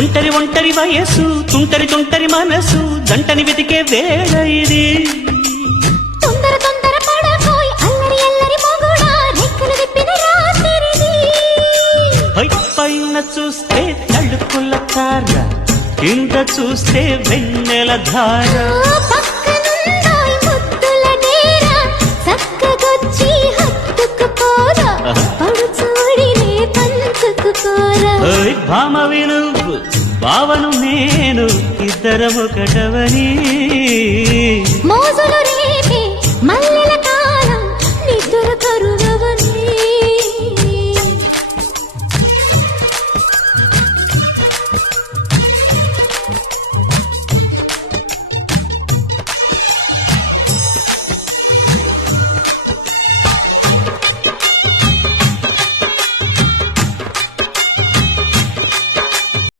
ఒంటరి ఒంటరి వయసు తుంటరి తుంటరి మనసు జంటని వెతికే వేళ ఇది తొందర తొందర పడకోయ్ అల్లరి అల్లరి మొగుడా రెక్కలు విప్పిన రాత్రిది పైన చూస్తే తడుకుల తార కింద చూస్తే వెన్నెల ధార పక్కనుందాయ్ ముద్దుల డేరా చక్కగొచ్చి హత్తుకుపోరా పడు చూడినే పంచుకుపోరా భామవి నువ్వు భావను నేను ఇద్దరము కటవని మోజులు